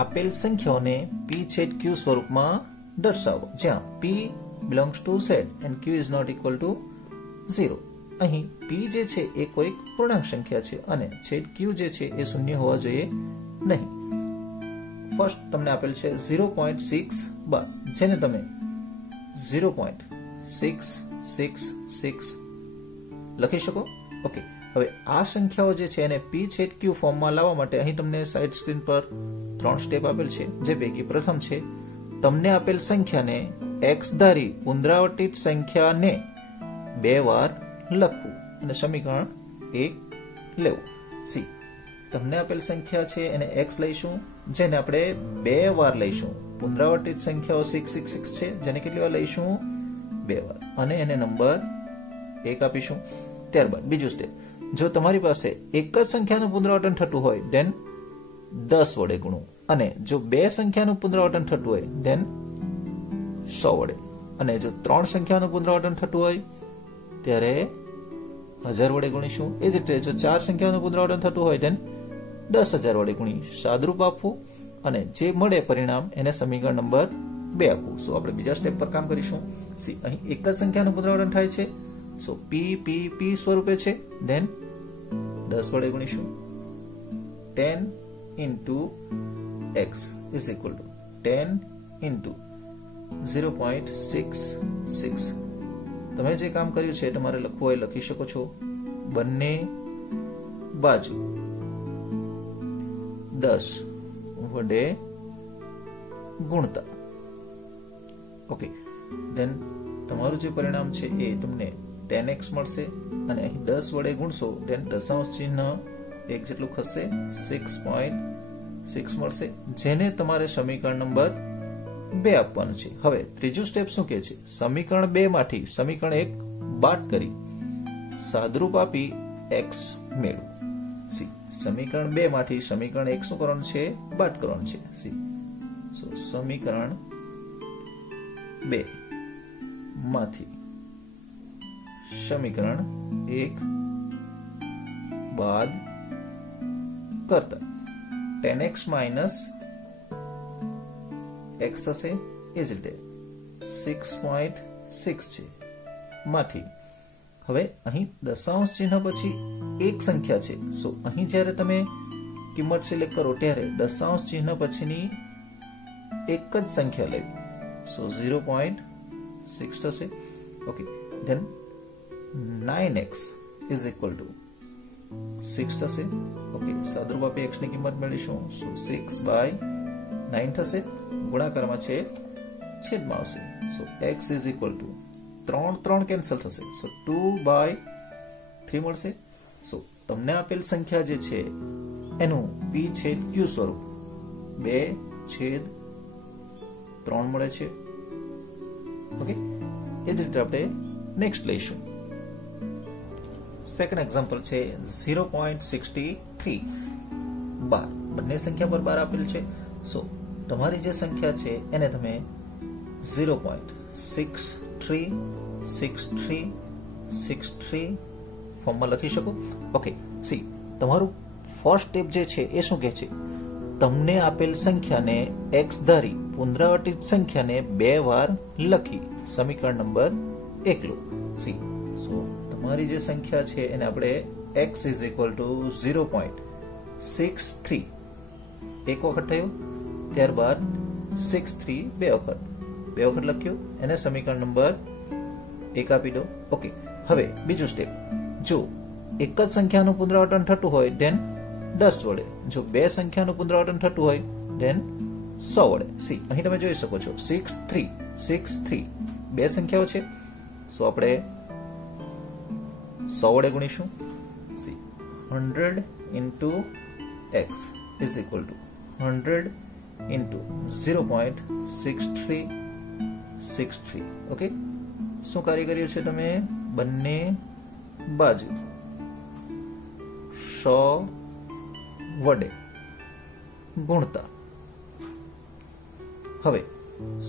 આપેલ સંખ્યાઓને p છેદ q સ્વરૂપમાં દર્શાવો જ્યાં p belongs to z and q is not equal to 0. અહીં p જે છે એ કોઈ પૂર્ણાંક સંખ્યા છે અને છેદ q જે છે એ શૂન્ય હોવા જોઈએ નહીં. ફર્સ્ટ તમને આપેલ છે 0.6 બાર જેને તમે 0.666 લખી શકો. ઓકે, હવે આ સંખ્યાઓ જે છે એને p છેદ q ફોર્મમાં લાવવા માટે અહીં તમને સાઇડ સ્ક્રીન પર 3 સ્ટેપ આપેલ છે, જે પૈકી પ્રથમ છે તમને આપેલ સંખ્યાને x ધારી પુનરાવર્તિત સંખ્યાને 2 વાર લખવું અને સમીકરણ 1 લેવું. સી તમને આપેલ સંખ્યા છે એને x લઈશું જેને આપણે 2 વાર લઈશું. પુનરાવર્તિત સંખ્યાઓ 666 છે જેને કેટલી વાર લઈશું 2 વાર અને એને નંબર 1 આપીશું. ત્યારબાદ બીજું સ્ટેપ, જો તમારી પાસે એક જ સંખ્યાનું પુનરાવર્તન થતું હોય ધેન 10 વડે ગુણવું અને જો 2 સંખ્યાનું પુનરાવર્તન થતું હોય ધેન 100 વડે અને જો 3 સંખ્યાનું પુનરાવર્તન થતું હોય ત્યારે 1000 વડે ગુણીશું. એ જ રીતે જો 4 સંખ્યાનું પુનરાવર્તન થતું હોય ધેન 10,000 વડે ગુણી સાદરૂપ આપવું અને જે મળે પરિણામ એને સમીકરણ નંબર 2 આપવું. સો આપણે બીજા સ્ટેપ પર કામ કરીશું. સી અહીં એક જ સંખ્યાનું પુનરાવર્તન થાય છે, સો p p p સ્વરૂપે છે ધેન 10 વડે ગુણીશું. 10 into x is equal to 10 into 0.66. તમે જે કામ કર્યું છે તમારે લખવું હોય લખી શકો છો. બંને બાજુ 10 વડે ગુણતા. ઓકે, ધેન તમારું જે પરિણામ છે એ તમને 10x મળશે અને અહીં 10 વડે ગુણશો ધેન દશાંશ ચિહ્ન એક જેટલું ખસશે 6.6 મળશે જેને તમારે સમીકરણ નંબર 2 આપવાનું છે. હવે ત્રીજું સ્ટેપ શું કહે છે? સમીકરણ 2 માંથી સમીકરણ 1 બાદ કરી સાદરૂપ આપી x મેળવો. સી સમીકરણ 2 માંથી સમીકરણ 1 શું કરવાનું છે? બાદ કરવાનું છે. સી સો સમીકરણ 2 માંથી સમીકરણ 1 બાદ કરતા 10x minus x થશે. એ જ રીતે 6.6 છે માંથી હવે અહીં દશાંશ ચિહ્ન પછી એક સંખ્યા છે, સો અહીં જ્યારે તમે કિંમત સિલેક્ટ કરો ત્યારે દશાંશ ચિહ્ન પછીની એક જ સંખ્યા લેવી. સો 0.6 થશે. Okay, then 9x is equal to 6 થશે. ઓકે, સાદરૂપ આપી x ની કિંમત મેળવીશું. સો 6/9 થશે. ગુણાકારમાં છે છેદમાં આવશે. સો x is equal to 3 cancel થશે. સો 2/3 મળશે. સો તમને આપેલ સંખ્યા જે છે એનું p છેદ q સ્વરૂપ 2/3 મળે છે. ઓકે, એ જ રીતે આપણે નેક્સ્ટ લઈશું. સેકન્ડ એક્ઝામ્પલ છે 0.63 બાર. બંને સંખ્યા પર બાર આપેલ છે. સો તમારી જે સંખ્યા છે એને તમે 0.636363 ફોર્મમાં લખી શકો. ઓકે, સી તમારું ફર્સ્ટ સ્ટેપ જે છે એ શું કહે છે? તમને આપેલ સંખ્યાને x ધારી પુનરાવર્તિત સંખ્યાને 2 વાર લખી સમીકરણ નંબર 1 લો. સી સો તમારી જે સંખ્યા છે એને આપણે x is equal to 0.63 એક વખત થયું, ત્યારબાદ 63 બે વખત લખ્યું, એને સમીકરણ નંબર 1 આપી દો. ઓકે, હવે બીજું સ્ટેપ, જો એક જ સંખ્યાનું પુનરાવર્તન થતું હોય ધેન 10 વડે, જો 2 સંખ્યાનું પુનરાવર્તન થતું હોય ધેન 100 વડે. સી અહીં તમે જોઈ શકો છો 63 બે સંખ્યાઓ છે, સો આપણે 100 વડે ગુણીશું. C 100 into x is equal to 100 into 0.6363. Okay, શું કાર્ય કર્યું છે તમે? બંને બાજુ 100 વડે ગુણતા. હવે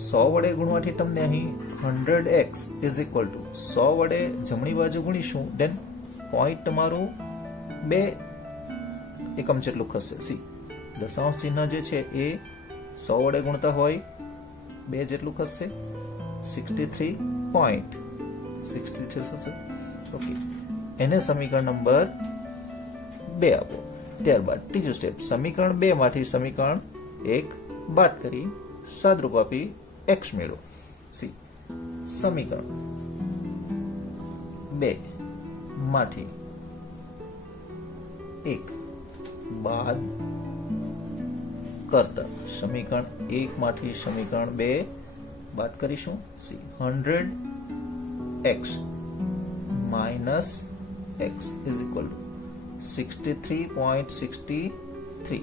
100 વડે ગુણવાથી તમને અહીં 100x is equal to 100 વડે જમણી બાજુ ગુણીશું ધેન પોઈન્ટ તમારું 2 એકમ જેટલું ખસશે. સી દશાંશ ચિહ્ન જે છે એ 100 વડે ગુણતા હોય 2 જેટલું ખસશે 63.63 થશે. ઓકે, એને સમીકરણ નંબર 2 આપો. ત્યારબાદ ત્રીજું સ્ટેપ, સમીકરણ 2 માંથી સમીકરણ 1 બાદ કરી સાદરૂપ આપી x મેળવો. સી, સમીકરણ 2 માંથી 1 બાદ કરતા સમીકરણ 1 માંથી સમીકરણ 2 બાદ કરીશું. C, 100x minus x is equal two 63.63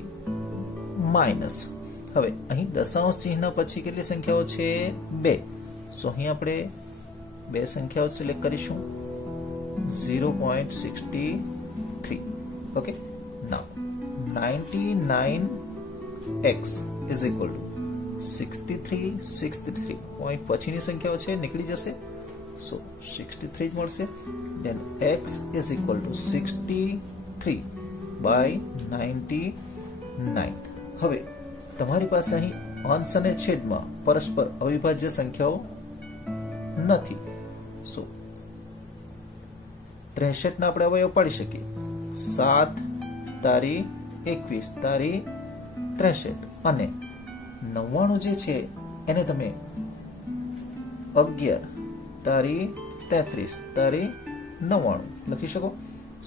minus, હવે અહીં દશાંશ ચિહ્ન પછી કેટલી સંખ્યાઓ છે? 2. સો અહીં આપણે 2 સંખ્યાઓ સિલેક્ટ કરીશું. 0.63. Okay, now 99x is equal to 63 point પછીની સંખ્યાઓ છે નીકળી જશે. સો 63 જ મળશે. Then x is equal to 63 by 99. હવે તમારી પાસે અહીં અંશ અને છેદમાં પરસ્પર અવિભાજ્ય સંખ્યાઓ નથી. સો 63 ના આપણે અવયવ પાડી શકીએ. 7 તારી 21 તારી 63 અને 99 જે છે એને તમે 11 તારી 33 તારી 99 લખી શકો.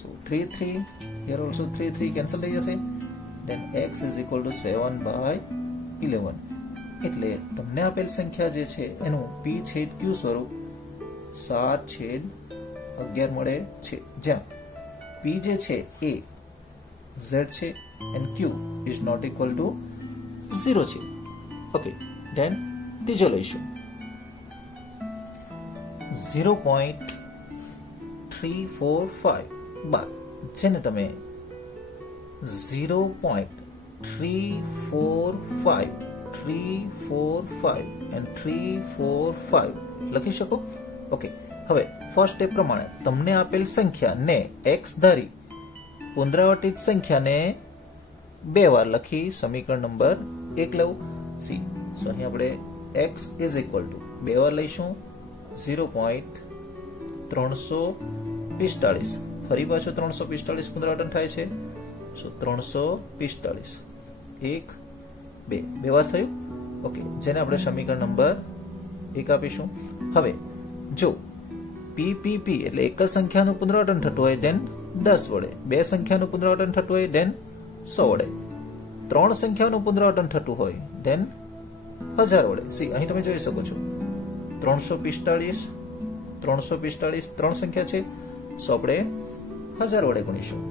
સો 3 here also 3 કેન્સલ થઈ જશે. then x is equal to 7/11. એટલે તમને આપેલ સંખ્યા જે છે એનું p છેદ q સ્વરૂપ 7/11 મળે છે, જ્યાં p જે છે એ z છે and q is not equal to 0 છે. ઓકે, then ત્રીજો લઈશું 0.345 બાદ, જેને તમે 0.345 and 345 લખી શકો. ઓકે, હવે ફર્સ્ટ સ્ટેપ પ્રમાણે તમને આપેલ સંખ્યાને x ધારી પુનરાવર્તિત સંખ્યાને 2 વાર લખી સમીકરણ નંબર 1 લઉં. સી, સો અહીં આપણે x ઇઝ ઇક્વલ ટુ 2 વાર લઈશું 0.345. ફરી પાછું 345 પુનરાવર્તન થાય છે. સો 345 1 2 વાર થયું. ઓકે, જેને આપણે સમીકરણ નંબર 1 આપીશું. હવે જો PPP એટલે એક જ સંખ્યાનું પુનરાવર્તન થતું હોય then 10 વડે, 2 સંખ્યાનું પુનરાવર્તન થતું હોય then 100 વડે, 3 સંખ્યાનું પુનરાવર્તન થતું હોય then 1000 વડે. સી, અહીં તમે જોઈ શકો છો 345 3 સંખ્યા છે. સો આપણે 1000 વડે ગુણીશું.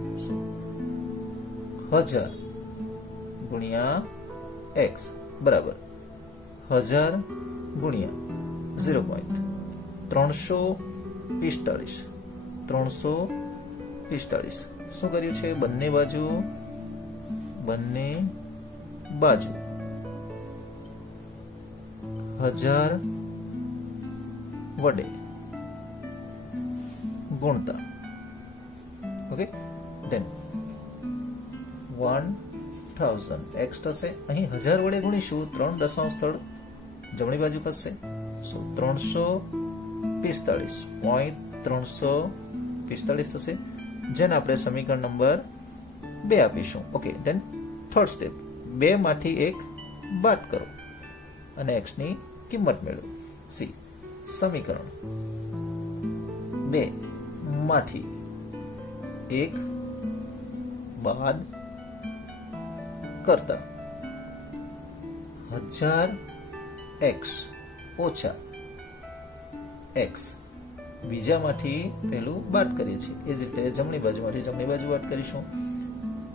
1000 ગુણ્યા x બરાબર 1000 ગુણ્યા 0.345. શું કર્યું છે? બંને બાજુ 1000 વડે ગુણતા. ઓકે, then 1000 x થશે. અહીં 1000 વડે ગુણીશું 3 દશાંશ સ્થળ જમણી બાજુ ખસશે. સો 345.345 થશે, જેને આપણે સમીકરણ નંબર 2 આપીશું. ઓકે, then થર્ડ સ્ટેપ, 2 માંથી 1 બાદ કરો અને x ની કિંમત મેળવો. સી, સમીકરણ 2 માંથી 1 બાદ કરતા 1000x ઓછા x બીજામાંથી પહેલું બાદ કરીએ છીએ. એ જ રીતે જમણી બાજુમાંથી જમણી બાજુ બાદ કરીશું.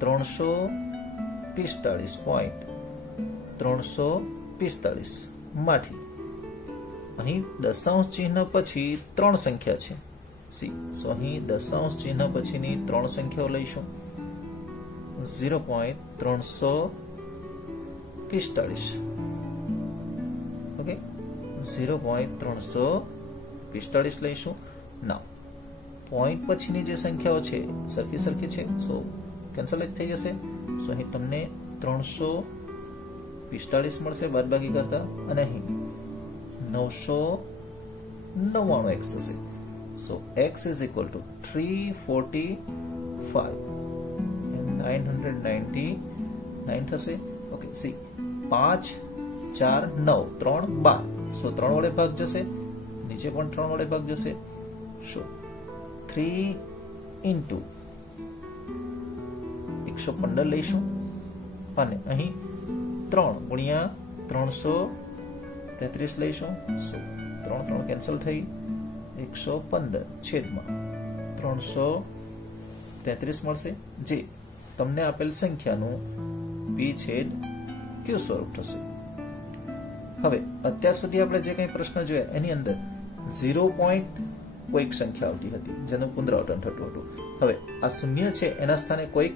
345.345 માંથી અહીં દશાંશ ચિહ્ન પછી 3 સંખ્યા છે. સી, સો અહીં દશાંશ ચિહ્ન પછીની 3 સંખ્યાઓ લઈશું. 0.345. ઓકે, 0.345 લઈશું. નાઉ પોઈન્ટ પછીની જે સંખ્યાઓ છે સરખી છે, સો કેન્સલ જ થઈ જશે. સો અહીં તમને 345 45 મળશે બાદબાકી કરતા, અને અહીં 999 x થશે. સો x is equal to 345 and 999 થશે. Okay, C 5 4 9 3 12. સો 3 વડે ભાગ જશે, નીચે પણ 3 વડે ભાગ જશે. સો 3 into 115 લઈશું, અને અહીં 3 ગુણ્યા 333 લઈશું. સો 3 કેન્સલ થઈ, 115 છેદમાં 333 મળશે, જે તમને આપેલ સંખ્યાનું p છેદ q સ્વરૂપ થશે. હવે અત્યાર સુધી આપણે જે કંઈ પ્રશ્ન જોયા એની અંદર 0 પોઈન્ટ કોઈક સંખ્યા આવતી હતી જેનું પુનરાવર્તન થતું હતું. હવે આ શૂન્ય છે એના સ્થાને કોઈક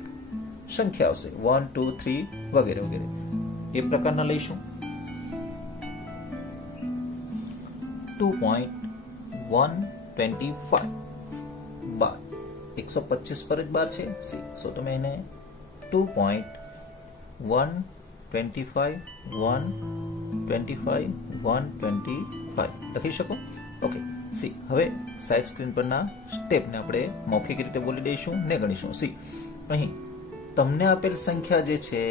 સંખ્યા આવશે, 1 2 3 વગેરે વગેરે, એ પ્રકારના લઈશું. 2.125 બાર 125 પર જ બાર છે. સો તમે એને 2.125 125 125 લખી શકો. ઓકે, સી હવે સાઈડ સ્ક્રીન પરના સ્ટેપને આપણે મૌખિક રીતે બોલી દઈશું ને ગણીશું. સી અહીં તમને આપેલ સંખ્યા જે છે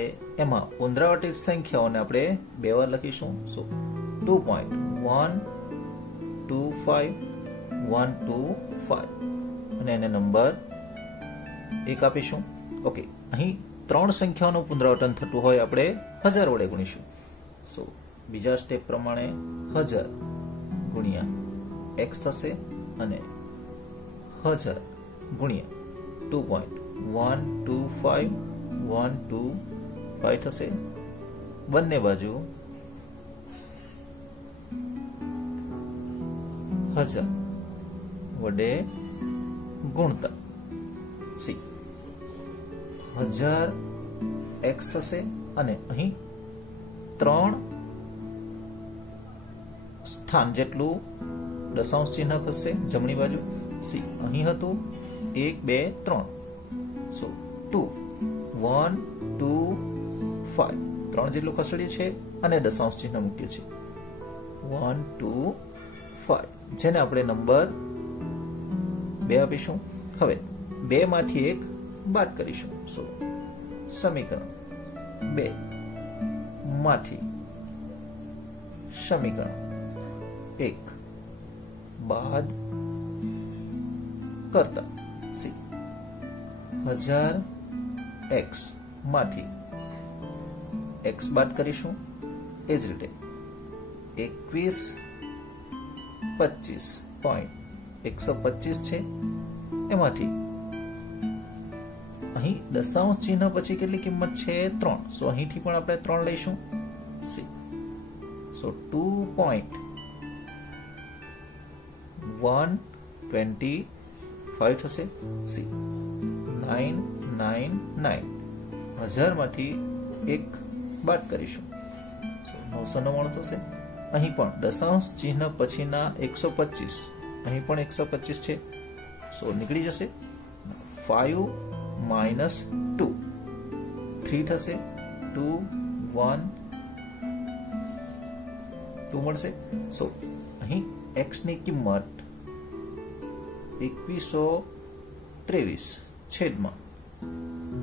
એમાં પુનરાવર્તિત સંખ્યાઓને આપણે બે વાર લખીશું. સો 2.125 125 અને એને નંબર 1 આપીશું. ઓકે, અહીં 3 સંખ્યાઓનું પુનરાવર્તન થતું હોય આપણે 1000 વડે ગુણીશું. સો બીજા સ્ટેપ પ્રમાણે 1000 ગુણ્યા x થશે, અને 1000 ગુણ્યા 2.125 125 થશે. બંને બાજુ 1000 વડે ગુણતા સી 1000 x થશે, અને અહીં 3 સ્થાન જેટલું દશાંશ ચિહ્ન ખસશે જમણી બાજુ. સી અહીં હતું 1 2 3. સો 2 1 2 5 3 જેટલું ખસેડ્યું છે અને દશાંશ ચિહ્ન મૂક્યું છે 1 2 5, જેને આપણે નંબર 2 આપીશું. હવે 2 માંથી 1 બાદ કરીશું. સો સમીકરણ 2 માંથી સમીકરણ 1 બાદ કરતા સી 1000 x માંથી x બાદ કરીશું. એ જ રીતે 2125.125 છે, એમાંથી અહીં દશાંશ ચિહ્ન પછી કેટલી કિંમત છે 3. સો અહીંથી પણ આપણે 3 લઈશું. સી સો 2.125 થશે. સી 999 1000 માંથી 1 બાદ કરીશું. સો 999 થશે. અહીં પણ દશાંશ ચિહ્ન પછીના 125, અહીં પણ 125 છે. સો નીકળી જશે. 5 minus 2 3 થશે. 2 1 2 મળશે. સો અહીં x ની કિંમત 2123 છેદમાં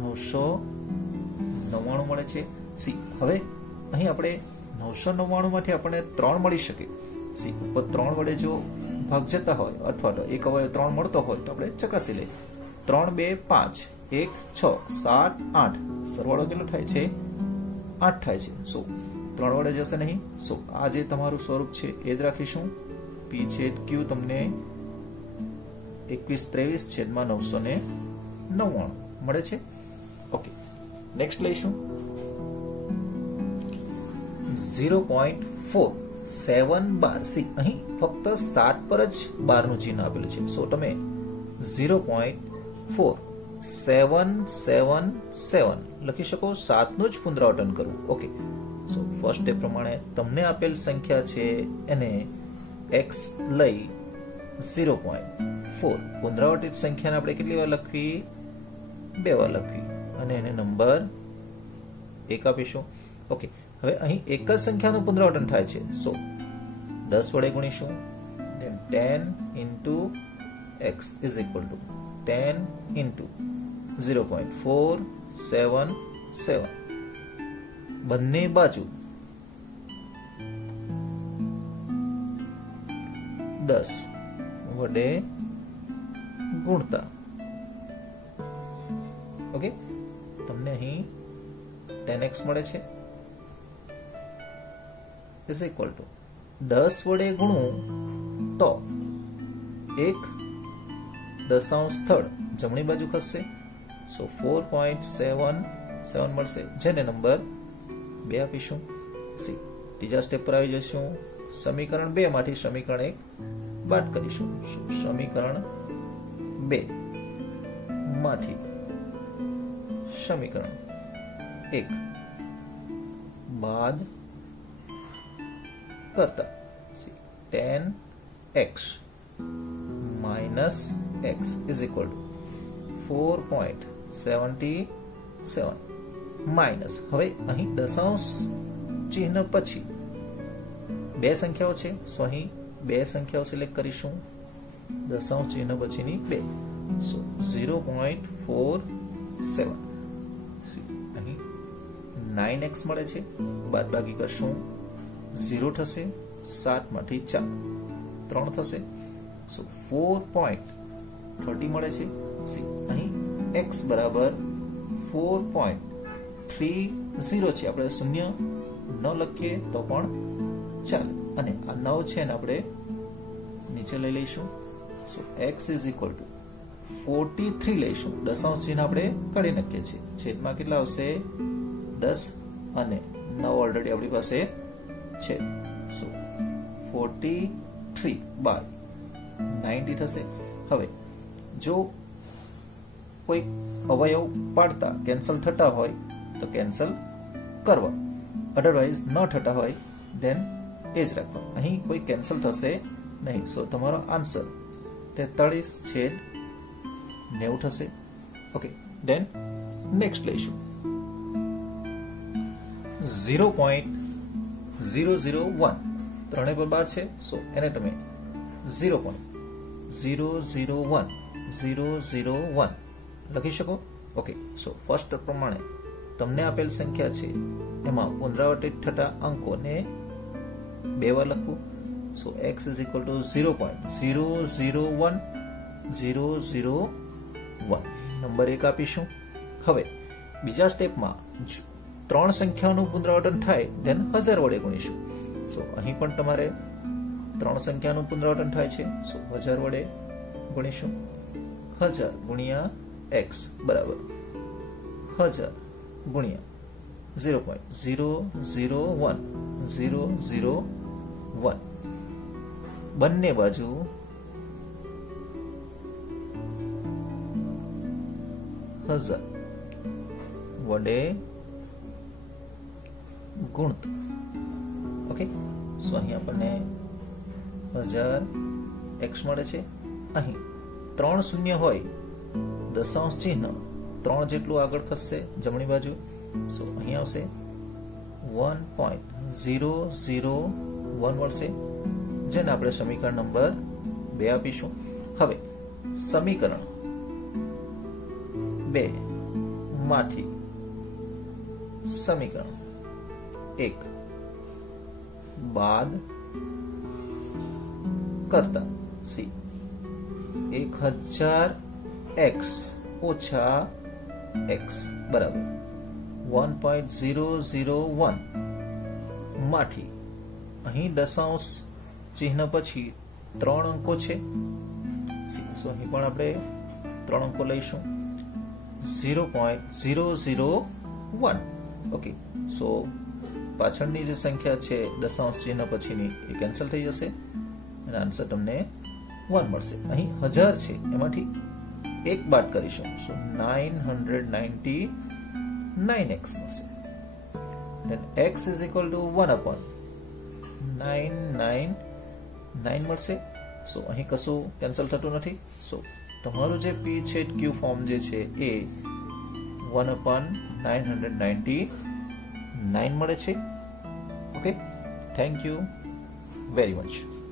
999 મળે છે. સી હવે અહીં આપણે 999 માંથી આપણને 3 મળી શકે. સી ઉપર 3 વડે જો ભાગ જતા હોય અથવા તો એક અવયવ 3 મળતો હોય તો આપણે ચકાસી લઈએ. 3 2 5 1 6 7 8 સરવાળો કેટલો થાય છે 8 થાય છે. સો 3 વડે જશે નહીં. સો આ જે તમારું સ્વરૂપ છે એ જ રાખીશું. p છેદ q તમને 2123 છેદમાં 999 મળે છે. ઓકે, નેક્સ્ટ લઈશું 0.47 બાર. સી અહીં ફક્ત 7 પર જ બારનું ચિહ્ન આપેલું છે. સો તમે 0.4777 લખી શકો. 7 નું જ પુનરાવર્તન કરવું. ઓકે, સો ફર્સ્ટ સ્ટેપ પ્રમાણે તમને આપેલ સંખ્યા છે એને x લઈ 0.4 પુનરાવર્તિત સંખ્યાને આપણે કેટલી વાર લખવી 2 વાર લખવી, અને એને નંબર 1 આપીશું. ઓકે, હવે અહીં એક જ સંખ્યાનું પુનરાવર્તન થાય છે, સો 10 વડે ગુણીશું, then 10 into x is equal to 10 into 0.477. બંને બાજુ 10 વડે ગુણતા, ઓકે, તમને અહીં 10x મળે છે is equal to 10 વડે ગુણવું તો એક દશાંશ સ્થળ જમણી બાજુ ખસશે, સો 4.77 મળશે, જેને નંબર 2 આપીશું. સી ત્રીજા સ્ટેપ પર આવી જઈશું. સમીકરણ 2 માંથી સમીકરણ 1 બાદ કરીશું. સમીકરણ 2 માંથી સમીકરણ 1 બાદ કરતા 10x minus x is equal to 4.77 minus, હવે અહીં દશાંશ ચિહ્ન પછી બે સંખ્યાઓ છે, સો અહીં બે સંખ્યાઓ સિલેક્ટ કરીશું, દશાંશ ચિહ્ન પછીની 2, સો 0.47, અહીં 9x મળે છે, બાદબાકી કરશું 0 થશે, 7 માંથી 4 3 થશે, સો 4.30 મળે છે. અહીં x બરાબર 4.30 છે. આપણે શૂન્ય ન લખીએ તો પણ ચાલે, અને આ 9 છે ને આપણે નીચે લઈ લઈશું, સો x is equal to 43 લઈશું, દશાંશ ચિહ્ન આપણે કાઢી નાખીએ છીએ, છેદમાં કેટલા આવશે 10 અને 9 ઓલરેડી આપણી પાસે છે, સો 43 બાય 90 થશે. હવે જો કોઈ અવયવ પાડતા કેન્સલ થતા હોય તો કેન્સલ કરવા, અધરવાઇઝ ન થતા હોય ધેન એ જ રાખવા. અહીં કોઈ કેન્સલ થશે નહીં, સો તમારો આન્સર 43/90 થશે. ઓકે, ધેન નેક્સ્ટ લઈશું 0.001, 3 પર 12 છે, સો એને તમે 0.001 લખી શકો. ઓકે, સો ફર્સ્ટ પ્રમાણે તમને આપેલ સંખ્યા છે એમાં પુનરાવર્તિત થતા અંકોને 2 વાર લખવું, સો x is equal to 0.001 number 1 આપીશું. હવે બીજા સ્ટેપમાં 3 સંખ્યાઓનું પુનરાવર્તન થાય ધેન 1000 વડે ગુણીશું, સો અહીં પણ તમારે 3 સંખ્યાનું પુનરાવર્તન થાય છે, સો 1000 વડે ગુણીશું. 1000 ગુણ્યા x બરાબર 1000 ગુણ્યા 0.001 બંને બાજુ 1000 વડે ગુણતા. ઓકે, સો અહીં આપણને 1000x મળે છે. અહીં 3 શૂન્ય હોય, દશાંશ ચિહ્ન 3 જેટલું આગળ ખસશે જમણી બાજુ, સો અહીં આવશે 1.001 મળશે, જેને આપણે સમીકરણ નંબર 2 આપીશું. હવે સમીકરણ 2 માંથી સમીકરણ 1 બાદ કરતા, સી 1000x ઓછા x બરાબર 1.001 માંથી અહીં દશાંશ ચિહ્ન પછી 3 અંકો છે, સો અહીં પણ આપણે 3 અંકો લઈશું, 0.001. ઓકે, સો પાછળની જે સંખ્યા છે દશાંશ ચિહ્ન પછીની એ કેન્સલ થઈ જશે અને આન્સર તમને 1 મળશે. અહીં 1000 છે, એમાંથી 1 બાદ કરીશું, સો 999x મળશે. then x is equal to 1/999 મળશે. સો અહીં કશું કેન્સલ થતું નથી, સો તમારું જે p છે q ફોર્મ જે છે એ 1/999 મળે છે. Okay, thank you very much.